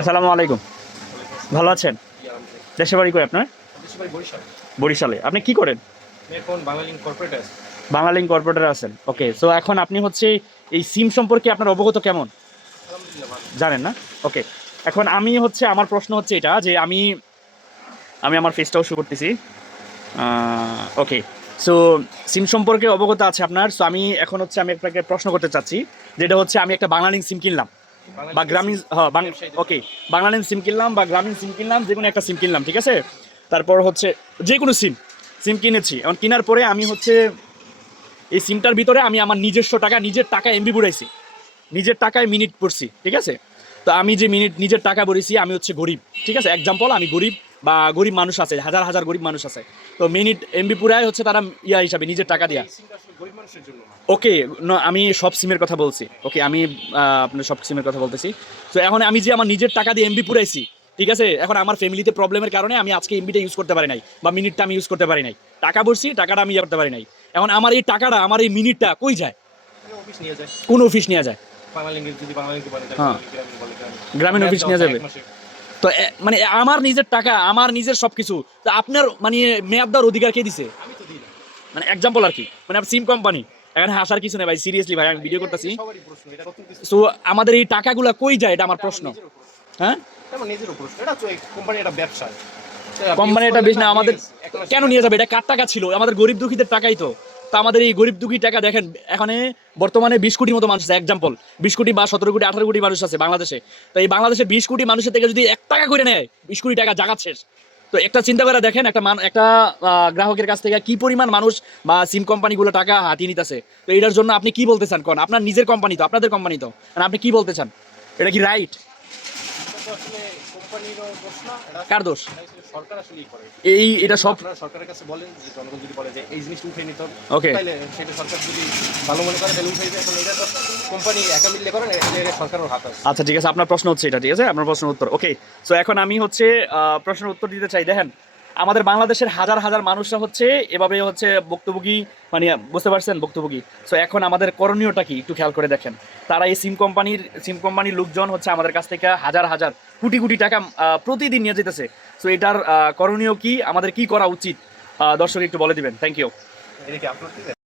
আসসালামু আলাইকুম। ভালো আছেন? দেশে বাড়ি কই আপনার? বরিশালে। আপনি কি করেন? বাংলালিংক কর্পোরেটরে আছেন। ওকে, সো এখন আপনি হচ্ছে এই সিম সম্পর্কে আপনার অবগত কেমন? জানেন না? ওকে। এখন আমি হচ্ছে আমার প্রশ্ন হচ্ছে এটা যে আমি আমি আমার ফেসটাও শো করতেছি। ওকে। সো সিম সম্পর্কে অবগত আছে আপনার। সো আমি এখন হচ্ছে আমি আপনাকে প্রশ্ন করতে চাচ্ছি, যেটা হচ্ছে আমি একটা বাংলালিংক সিম কিনলাম বা গ্রামীণ ওকে, বাংলালিংক সিম কিনলাম বা গ্রামীণ সিম কিনলাম, যে কোনো একটা সিম কিনলাম, ঠিক আছে? তারপর হচ্ছে যে কোনো সিম সিম কিনেছি। এখন কেনার পরে আমি হচ্ছে এই সিমটার ভিতরে আমি আমার নিজস্ব টাকা, নিজের টাকা এমবি বুড়াইছি, নিজের টাকায় মিনিট পড়ছি, ঠিক আছে? তো আমি যে মিনিট নিজের টাকা ভরেছি, আমি হচ্ছে গরিব, ঠিক আছে? এক্সাম্পল, আমি গরিব বা গরিব মানুষ আছে, হাজার হাজার গরিব মানুষ আছে। তো মিনিট এমবি পুরাই হচ্ছে তারা ইয়া হিসাবে নিজের টাকা দিয়া। ওকে, আমি সব সিমের কথা বলছি। ওকে, আমি আপনার সব সিমের কথা বলতেছি। তো এখন আমি যে আমার নিজের টাকা দিয়ে এমবি পুরাইছি, ঠিক আছে? এখন আমার ফ্যামিলিতে প্রবলেমের কারণে আমি আজকে এমবিটা ইউজ করতে পারি নাই বা মিনিটটা আমি ইউজ করতে পারি নাই। টাকা ভরছি, টাকাটা আমি ইয়ে করতে পারি নাই। এখন আমার এই টাকাটা, আমার এই মিনিটটা কই যায়? কোন অফিস নিয়ে যায়? হ্যাঁ, গ্রামীণ অফিস নিয়ে যাবে। তো মানে আমার নিজের টাকা, আমার নিজের সবকিছু, তো আপনার মানে মেয়াদ দেওয়ার অধিকার কে দিছে? মানে এক্সাম্পল আর কি, মানে সিম কোম্পানি। এখানে হাসার কিছু নেই ভাই, সিরিয়াসলি ভাই, আমি ভিডিও করতেছি। সো আমাদের এই টাকাগুলা কই যায়, এটা আমার প্রশ্ন। হ্যাঁ, কোম্পানি এটা বেশ না আমাদের। কেন নিয়ে যাবে? এটা কার টাকা ছিল? আমাদের গরিব দুঃখীদের টাকাই তো। তো আমাদের এই গরিব দুঃখী টাকা দেখেন, এখানে বর্তমানে 20 কোটি মতো মানুষ আছে, এক্সাম্পল 20 কোটি বা 17 কোটি 18 কোটি মানুষ আছে বাংলাদেশে। তো এই বাংলাদেশে 20 কোটি মানুষের থেকে যদি 1 টাকা করে নেয়, 20 কোটি টাকা জাগাত শেষ। তো একটা চিন্তা করে দেখেন, একটা গ্রাহকের কাছ থেকে কি পরিমাণ মানুষ বা সিম কোম্পানিগুলো টাকা হাতিয়ে নিতেছে। তো এটার জন্য আপনি কি বলতে চান? কোন আপনার নিজের কোম্পানি তো, আপনাদের কোম্পানি তো, মানে আপনি কি বলতে চান? এটা কি রাইট? কার দোষ? এই এটা সব সরকারের কাছে বলেন যে জনগণ যদি বলে যে এই জিনিসটা উঠিয়ে নিতে হবে, ওকে, তাহলে সেটা সরকার যদি ভালো মনে করে তাহলে উঠিয়ে দেয়। এখন এটা তো কোম্পানি একা মিললে করেন, এটা সরকারের হাত আছে। আচ্ছা ঠিক আছে, আপনার প্রশ্ন হচ্ছে এটা, ঠিক আছে? আপনার প্রশ্নের উত্তর ওকে। সো এখন আমি হচ্ছে প্রশ্নের উত্তর দিতে চাই। দেখেন, আমাদের বাংলাদেশের হাজার হাজার মানুষরা হচ্ছে এভাবে হচ্ছে ভুক্তভোগী, মানে বুঝতে পারছেন, ভুক্তভোগী। সো এখন আমাদের করণীয়টা কি একটু খেয়াল করে দেখেন। তারা এই সিম কোম্পানির লোকজন হচ্ছে আমাদের কাছ থেকে হাজার হাজার কোটি কোটি টাকা প্রতিদিন নিয়ে যেতেছে। সো এটার করণীয় কি, আমাদের কি করা উচিত? দর্শক একটু বলে দিবেন, থ্যাংক ইউ।